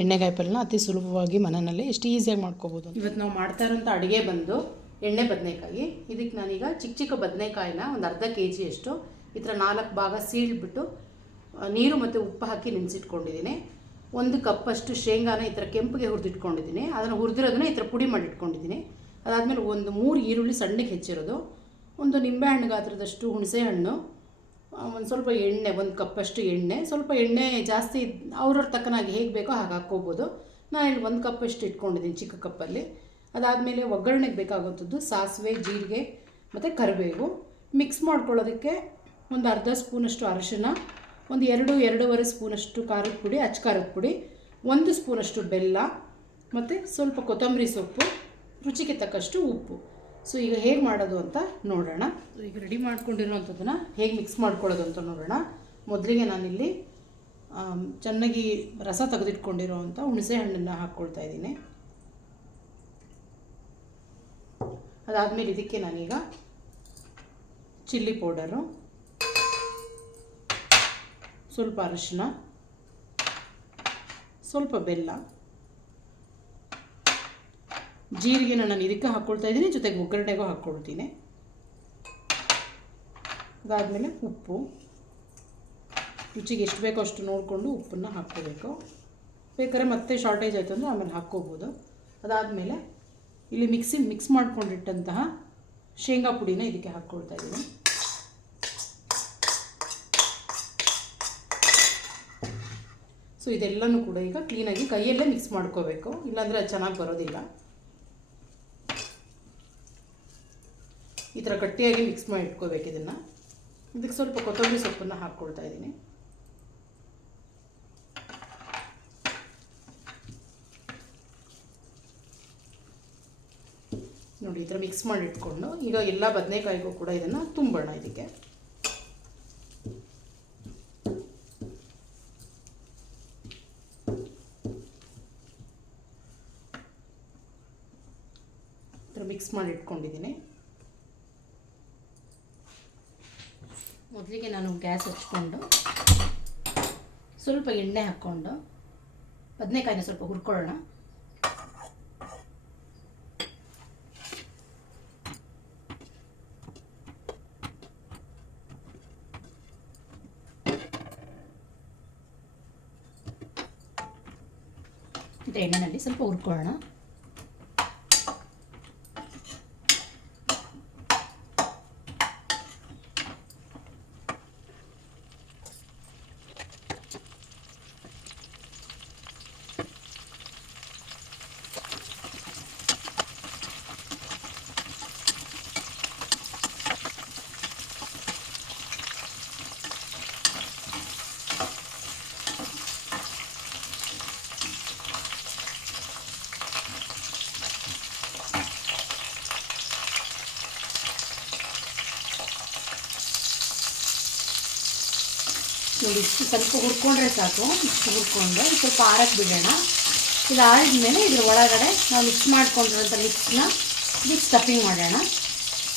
ಎಣ್ಣೆಗಾಯಿ ಪಲ್ಯನ ಅತಿ ಸುಲಭವಾಗಿ ಮನೆಯಲ್ಲಿ ಎಷ್ಟು ಈಸಿಯಾಗಿ ಮಾಡ್ಕೋಬೋದು. ಇವತ್ತು ನಾವು ಮಾಡ್ತಾ ಇರೋಂಥ ಅಡುಗೆ ಬಂದು ಎಣ್ಣೆ ಬದನೆಕಾಯಿ. ಇದಕ್ಕೆ ನಾನೀಗ ಚಿಕ್ಕ ಚಿಕ್ಕ ಬದನೆಕಾಯಿನ ಒಂದು ಅರ್ಧ kg ಅಷ್ಟು ಈ ಥರ 4 ಭಾಗ ಸೀಳ್ಬಿಟ್ಟು ನೀರು ಮತ್ತು ಉಪ್ಪು ಹಾಕಿ ನೆನೆಸಿಟ್ಕೊಂಡಿದ್ದೀನಿ. 1 ಕಪ್ಪಷ್ಟು ಶೇಂಗಾನ ಈ ಥರ ಕೆಂಪಿಗೆ ಹುರಿದಿಟ್ಕೊಂಡಿದ್ದೀನಿ. ಅದನ್ನು ಹುರಿದಿರೋದನ್ನ ಈ ಥರ ಪುಡಿ ಮಾಡಿಟ್ಕೊಂಡಿದ್ದೀನಿ. ಅದಾದಮೇಲೆ ಒಂದು 3 ಈರುಳ್ಳಿ ಸಣ್ಣಗೆ ಹೆಚ್ಚಿರೋದು, ಒಂದು ನಿಂಬೆಹಣ್ಣು ಗಾತ್ರದಷ್ಟು ಹುಣಸೆ ಹಣ್ಣು, ಒಂದು ಸ್ವಲ್ಪ ಎಣ್ಣೆ, 1 ಕಪ್ಪಷ್ಟು ಎಣ್ಣೆ. ಸ್ವಲ್ಪ ಎಣ್ಣೆ ಜಾಸ್ತಿ ಅವ್ರವ್ರ ತಕ್ಕನಾಗಿ ಹೇಗೆ ಬೇಕೋ ಹಾಗೆ ಹಾಕ್ಕೋಬೋದು. ನಾನು ಇಲ್ಲಿ 1 ಕಪ್ಪಷ್ಟು ಇಟ್ಕೊಂಡಿದ್ದೀನಿ ಚಿಕ್ಕ ಕಪ್ಪಲ್ಲಿ. ಅದಾದಮೇಲೆ ಒಗ್ಗರಣೆಗೆ ಬೇಕಾಗುವಂಥದ್ದು ಸಾಸಿವೆ, ಜೀರಿಗೆ ಮತ್ತು ಕರಿಬೇವು. ಮಿಕ್ಸ್ ಮಾಡ್ಕೊಳ್ಳೋದಕ್ಕೆ ಒಂದು ಅರ್ಧ ಸ್ಪೂನಷ್ಟು ಅರಿಶಿನ, ಒಂದು 2-2.5 ಸ್ಪೂನಷ್ಟು ಖಾರದ ಪುಡಿ, ಅಚ್ಚ ಖಾರದ ಪುಡಿ, 1 ಸ್ಪೂನಷ್ಟು ಬೆಲ್ಲ ಮತ್ತು ಸ್ವಲ್ಪ ಕೊತ್ತಂಬರಿ ಸೊಪ್ಪು, ರುಚಿಗೆ ತಕ್ಕಷ್ಟು ಉಪ್ಪು. ಸೊ ಈಗ ಹೇಗೆ ಮಾಡೋದು ಅಂತ ನೋಡೋಣ. ಈಗ ರೆಡಿ ಮಾಡ್ಕೊಂಡಿರೋವಂಥದ್ದನ್ನು ಹೇಗೆ ಮಿಕ್ಸ್ ಮಾಡ್ಕೊಳ್ಳೋದು ಅಂತ ನೋಡೋಣ. ಮೊದಲಿಗೆ ನಾನಿಲ್ಲಿ ಚೆನ್ನಾಗಿ ರಸ ತೆಗೆದಿಟ್ಕೊಂಡಿರೋವಂಥ ಹುಣಸೆ ಹಣ್ಣನ್ನು ಹಾಕ್ಕೊಳ್ತಾ ಇದ್ದೀನಿ. ಅದಾದಮೇಲೆ ಇದಕ್ಕೆ ನಾನೀಗ ಚಿಲ್ಲಿ ಪೌಡರು, ಸ್ವಲ್ಪ ಅರಿಶಿನ, ಸ್ವಲ್ಪ ಬೆಲ್ಲ, ಜೀರಿಗೆನ ನಾನು ಇದಕ್ಕೆ ಹಾಕ್ಕೊಳ್ತಾ ಇದ್ದೀನಿ, ಜೊತೆಗೆ ಒಗ್ಗರಣೆಗೂ ಹಾಕ್ಕೊಳ್ತೀನಿ. ಅದಾದಮೇಲೆ ಉಪ್ಪು, ರುಚಿಗೆ ಎಷ್ಟು ಬೇಕೋ ಅಷ್ಟು ನೋಡಿಕೊಂಡು ಉಪ್ಪನ್ನು ಹಾಕ್ಕೋಬೇಕು. ಬೇಕಾದ್ರೆ ಮತ್ತೆ ಶಾರ್ಟೇಜ್ ಆಯಿತು ಅಂದರೆ ಆಮೇಲೆ ಹಾಕ್ಕೋಬೋದು. ಅದಾದಮೇಲೆ ಇಲ್ಲಿ ಮಿಕ್ಸ್ ಮಾಡ್ಕೊಂಡಿಟ್ಟಂತಹ ಶೇಂಗಾ ಪುಡಿನ ಇದಕ್ಕೆ ಹಾಕ್ಕೊಳ್ತಾ ಇದ್ದೀನಿ. ಸೊ ಇದೆಲ್ಲನೂ ಕೂಡ ಈಗ ಕ್ಲೀನಾಗಿ ಕೈಯಲ್ಲೇ ಮಿಕ್ಸ್ ಮಾಡ್ಕೋಬೇಕು, ಇಲ್ಲಾಂದರೆ ಅದು ಚೆನ್ನಾಗಿ ಬರೋದಿಲ್ಲ. ಈ ಥರ ಗಟ್ಟಿಯಾಗಿ ಮಿಕ್ಸ್ ಮಾಡಿ ಇಟ್ಕೋಬೇಕು ಇದನ್ನು. ಇದಕ್ಕೆ ಸ್ವಲ್ಪ ಕೊತ್ತಂಬರಿ ಸೊಪ್ಪನ್ನು ಹಾಕ್ಕೊಳ್ತಾ ಇದ್ದೀನಿ. ನೋಡಿ, ಈ ಥರ ಮಿಕ್ಸ್ ಮಾಡಿ ಇಟ್ಕೊಂಡು ಈಗ ಎಲ್ಲ ಬದನೆಕಾಯಿಗೂ ಕೂಡ ಇದನ್ನು ತುಂಬೋಣ. ಇದಕ್ಕೆ ಈ ಥರ ಮಿಕ್ಸ್ ಮಾಡಿ ಇಟ್ಕೊಂಡಿದ್ದೀನಿ. ಮೊದಲಿಗೆ ನಾನು ಗ್ಯಾಸ್ ಹಚ್ಕೊಂಡು ಸ್ವಲ್ಪ ಎಣ್ಣೆ ಹಾಕ್ಕೊಂಡು ಬದನೆಕಾಯಿನ ಸ್ವಲ್ಪ ಹುರ್ಕೊಳ್ಳೋಣ. ಇದು ಎಣ್ಣೆಯಲ್ಲಿ ಸ್ವಲ್ಪ ಹುರ್ಕೊಳ್ಳೋಣ. ನೋಡಿ, ಇಷ್ಟು ಸ್ವಲ್ಪ ಹುರ್ಕೊಂಡ್ರೆ ಸಾಕು. ಇಷ್ಟು ಹುರ್ಕೊಂಡು ಸ್ವಲ್ಪ ಆರಕ್ಕೆ ಬಿಡೋಣ. ಇದು ಆರಿದ್ಮೇಲೆ ಇದ್ರ ಒಳಗಡೆ ನಾವು ಮಿಕ್ಸ್ ಮಾಡ್ಕೊಂಡಿರೋಂಥ ಮಿಕ್ಸ್ನ ಇದಕ್ಕೆ ಸ್ಟಫಿಂಗ್ ಮಾಡೋಣ.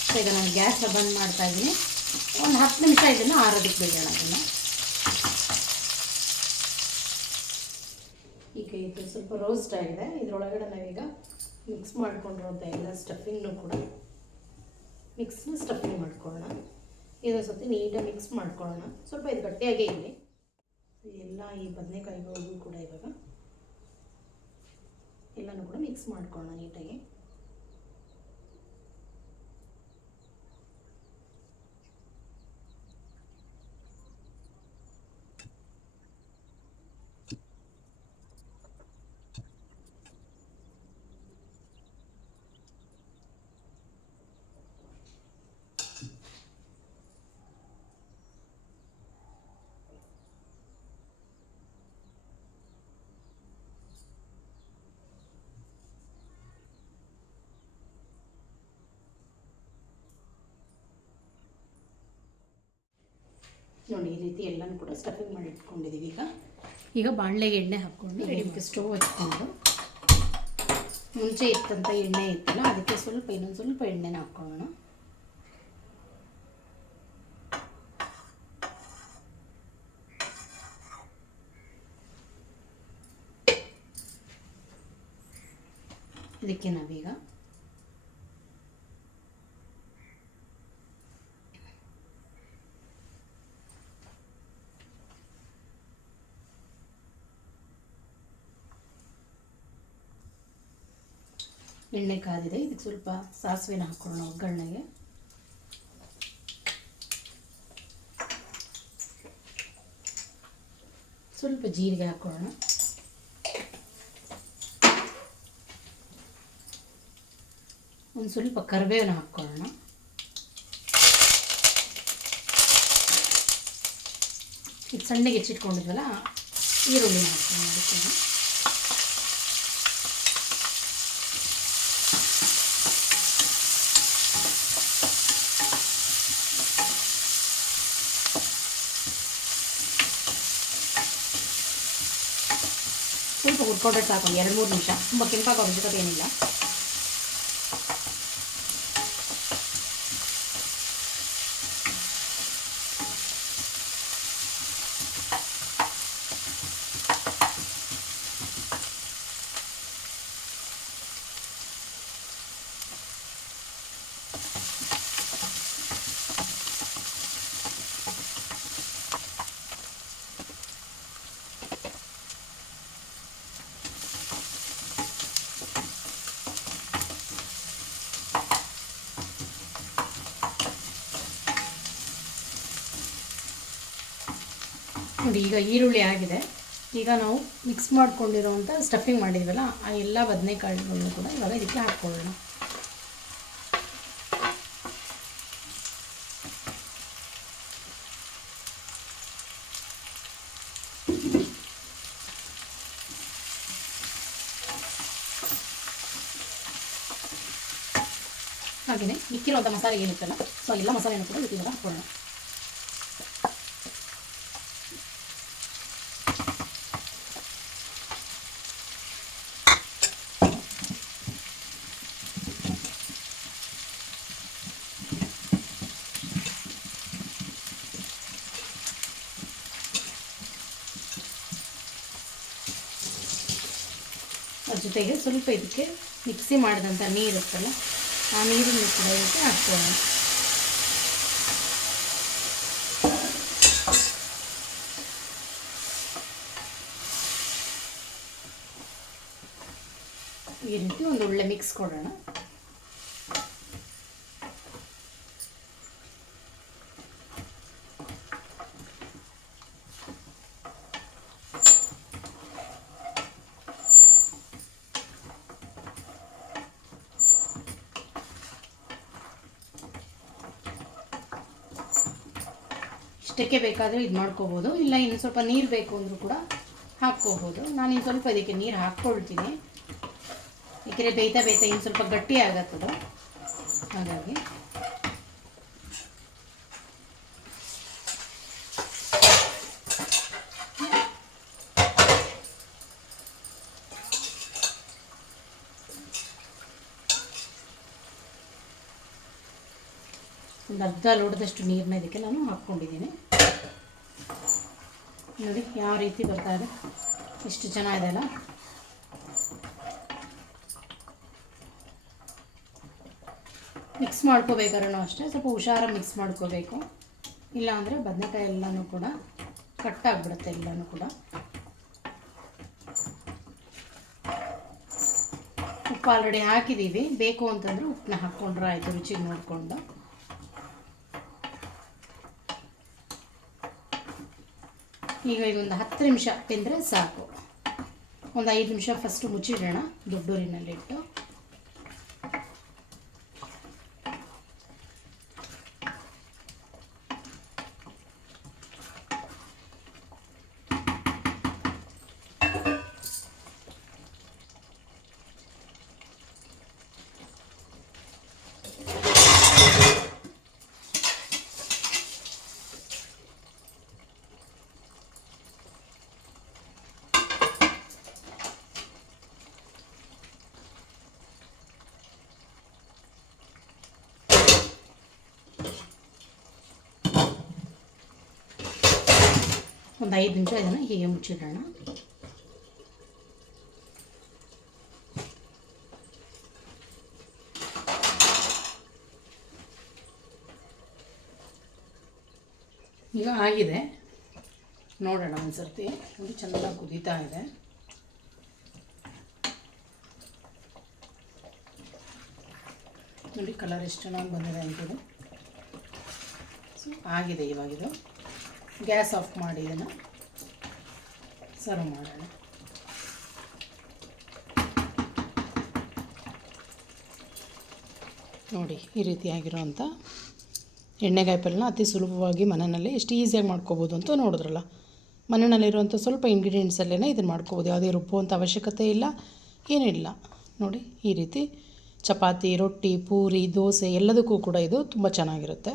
ಸೊ ಈಗ ನಾನು ಗ್ಯಾಸ್ ಬಂದ್ ಮಾಡ್ತಾ ಇದ್ದೀನಿ. ಒಂದು 10 ನಿಮಿಷ ಇದನ್ನು ಆರೋದಕ್ಕೆ ಬಿಡೋಣ. ಅದನ್ನು ಈಗ ಇದು ಸ್ವಲ್ಪ ರೋಸ್ಟ್ ಆಗಿದೆ. ಇದರೊಳಗಡೆ ನಾವೀಗ ಮಿಕ್ಸ್ ಮಾಡ್ಕೊಂಡಿರೋಂಥ ಎಲ್ಲ ಸ್ಟಫಿಂಗ್ನು ಕೂಡ ಸ್ಟಫಿಂಗ್ ಮಾಡ್ಕೊಳ್ಳೋಣ. ಇದೊಂದು ಸತಿ ನೀಟಾಗಿ ಮಿಕ್ಸ್ ಮಾಡ್ಕೊಳ್ಳೋಣ. ಸ್ವಲ್ಪ ಇದು ಗಟ್ಟಿಯಾಗೇ ಇರಲಿ. ಎಲ್ಲ ಈ ಬದನೆಕಾಯಿಗೂ ಕೂಡ ಇವಾಗ ಎಲ್ಲನೂ ಕೂಡ ಮಿಕ್ಸ್ ಮಾಡ್ಕೊಳ್ಳೋಣ ನೀಟಾಗಿ. ನೋಡಿ, ಈ ರೀತಿ ಎಲ್ಲನೂ ಕೂಡ ಸ್ಟಫಿಂಗ್ ಮಾಡಿ ಇಟ್ಕೊಂಡಿದ್ದೀವಿ. ಈಗ ಬಾಣಲೆಗೆ ಎಣ್ಣೆ ಹಾಕ್ಕೊಂಡು ಇದಕ್ಕೆ ಸ್ಟವ್ ಹಚ್ಕೊಂಡು ಮುಂಚೆ ಇತ್ತಂಥ ಎಣ್ಣೆ ಇತ್ತಲ್ಲ ಅದಕ್ಕೆ ಇನ್ನೊಂದು ಸ್ವಲ್ಪ ಎಣ್ಣೆನ ಹಾಕ್ಕೊಳ್ಳೋಣ. ಇದಕ್ಕೆ ನಾವೀಗ ಎಣ್ಣೆ ಕಾದಿದೆ, ಇದಕ್ಕೆ ಸ್ವಲ್ಪ ಸಾಸಿವೆನ ಹಾಕೊಳ್ಳೋಣ ಒಗ್ಗರಣೆಗೆ. ಸ್ವಲ್ಪ ಜೀರಿಗೆ ಹಾಕೊಳ್ಳೋಣ. ಒಂದು ಸ್ವಲ್ಪ ಕರಿಬೇವನ್ನ ಹಾಕ್ಕೊಳ್ಳೋಣ. ಇದು ಸಣ್ಣಗೆ ಹೆಚ್ಚಿಟ್ಕೊಂಡಿದ್ವಲ್ಲ ಈರುಳ್ಳಿನ ಹಾಕ್ಕೊಳ್ಳೋಣ. ಅದಕ್ಕೆ ಸ್ವಲ್ಪ ಹುರ್ಕೊಂಡ್ರೆ ಸಾಕು, 2-3 ನಿಮಿಷ. ತುಂಬ ಕೆಂಪಾಗೋ ಅವಶ್ಯಕತೆ ಏನಿಲ್ಲ. ನೋಡಿ, ಈಗ ಈರುಳ್ಳಿ ಆಗಿದೆ. ಈಗ ನಾವು ಮಿಕ್ಸ್ ಮಾಡ್ಕೊಂಡಿರೋವಂಥ ಸ್ಟಫಿಂಗ್ ಮಾಡಿದ್ವಲ್ಲ ಆ ಎಲ್ಲ ಬದನೆಕಾಳುಗಳನ್ನು ಕೂಡ ಇವಾಗ ಇದಕ್ಕೆ ಹಾಕ್ಕೊಳ್ಳೋಣ. ಹಾಗೆಯೇ ಮಿಕ್ಕಿರುವಂಥ ಮಸಾಲೆ ಏನಿತ್ತಲ್ಲ, ಸೊ ಎಲ್ಲ ಮಸಾಲೆಯನ್ನು ಕೂಡ ಇದಕ್ಕೆ ಹಾಕ್ಕೊಳ್ಳೋಣ. ಅದ್ರ ಜೊತೆಗೆ ಸ್ವಲ್ಪ ಇದಕ್ಕೆ ಮಿಕ್ಸಿ ಮಾಡಿದಂಥ ನೀರು ಇರುತ್ತಲ್ಲ ಆ ನೀರನ್ನು ಕೂಡ ಇದಕ್ಕೆ ಹಾಕ್ಕೊಳ್ಳೋಣ. ಈ ರೀತಿ ಒಂದು ಒಳ್ಳೆ ಮಿಕ್ಸ್ ಕೊಡೋಣ. ಇಷ್ಟಕ್ಕೆ ಬೇಕಾದರೆ ಇದು ಮಾಡ್ಕೋಬೋದು, ಇಲ್ಲ ಇನ್ನು ಸ್ವಲ್ಪ ನೀರು ಬೇಕು ಅಂದರೂ ಕೂಡ ಹಾಕ್ಕೋಬೋದು. ನಾನಿನ್ನು ಸ್ವಲ್ಪ ಇದಕ್ಕೆ ನೀರು ಹಾಕ್ಕೊಳ್ತೀನಿ, ಏಕೆಂದರೆ ಬೇಯ್ತಾ ಇನ್ನು ಸ್ವಲ್ಪ ಗಟ್ಟಿ ಆಗತ್ತದು. ಹಾಗಾಗಿ ಒಂದು ಅರ್ಧ ಲೋಟದಷ್ಟು ನೀರನ್ನ ಇದಕ್ಕೆ ನಾನು ಹಾಕ್ಕೊಂಡಿದ್ದೀನಿ. ನೋಡಿ ಯಾವ ರೀತಿ ಬರ್ತಾ ಇದೆ, ಎಷ್ಟು ಚೆನ್ನಾಗಿದೆ ಅಲ್ಲ. ಮಿಕ್ಸ್ ಮಾಡ್ಕೋಬೇಕಾದ್ರೂ ಅಷ್ಟೇ ಸ್ವಲ್ಪ ಹುಷಾರಾಗಿ ಮಿಕ್ಸ್ ಮಾಡ್ಕೋಬೇಕು, ಇಲ್ಲಾಂದರೆ ಬದನೆಕಾಯಿ ಎಲ್ಲನೂ ಕೂಡ ಕಟ್ಟಾಗ್ಬಿಡುತ್ತೆ ಎಲ್ಲನೂ ಕೂಡ. ಉಪ್ಪು ಆಲ್ರೆಡಿ ಹಾಕಿದ್ದೀವಿ, ಬೇಕು ಅಂತಂದರೆ ಉಪ್ಪನ್ನ ಹಾಕ್ಕೊಂಡ್ರೆ ಆಯಿತು ರುಚಿಗೆ ನೋಡಿಕೊಂಡು. ಈಗ ಇದೊಂದು 10 ನಿಮಿಷ ಬೆಂದರೆ ಸಾಕು. ಒಂದು 5 ನಿಮಿಷ ಫಸ್ಟು ಮುಚ್ಚಿಡೋಣ ದೊಡ್ಡೂರಿನಲ್ಲಿಟ್ಟು. ಒಂದು 5 ನಿಮಿಷ ಇದನ್ನು ಹೀಗೆ ಮುಚ್ಚಿಡೋಣ. ಈಗ ಆಗಿದೆ, ನೋಡೋಣ ಒಂದು ಸರ್ತಿ. ನೋಡಿ ಚೆನ್ನಾಗಿ ಕುದೀತಾ ಇದೆ. ನೋಡಿ ಕಲರ್ ಎಷ್ಟು ಚೆನ್ನಾಗಿ ಬಂದಿದೆ ಅಂತಿದೆ. ಸೊ ಆಗಿದೆ. ಇವಾಗಿದು ಗ್ಯಾಸ್ ಆಫ್ ಮಾಡಿ ಇದನ್ನು ಸರ್ವ್ ಮಾಡೋಣ. ನೋಡಿ ಈ ರೀತಿಯಾಗಿರೋವಂಥ ಎಣ್ಣೆಗಾಯಿ ಪಲ್ಯನ ಅತಿ ಸುಲಭವಾಗಿ ಮನೆಯಲ್ಲಿ ಎಷ್ಟು ಈಸಿಯಾಗಿ ಮಾಡ್ಕೋಬೋದು ಅಂತ ನೋಡಿದ್ರಲ್ಲ. ಮನೆಯಲ್ಲಿರುವಂಥ ಸ್ವಲ್ಪ ಇಂಗ್ರೀಡಿಯೆಂಟ್ಸಲ್ಲೇ ಇದನ್ನು ಮಾಡ್ಕೋಬೋದು. ಯಾವುದೇ ರುಬ್ಬುವಂಥ ಅವಶ್ಯಕತೆ ಇಲ್ಲ, ಏನಿಲ್ಲ. ನೋಡಿ ಈ ರೀತಿ ಚಪಾತಿ, ರೊಟ್ಟಿ, ಪೂರಿ, ದೋಸೆ ಎಲ್ಲದಕ್ಕೂ ಕೂಡ ಇದು ತುಂಬ ಚೆನ್ನಾಗಿರುತ್ತೆ.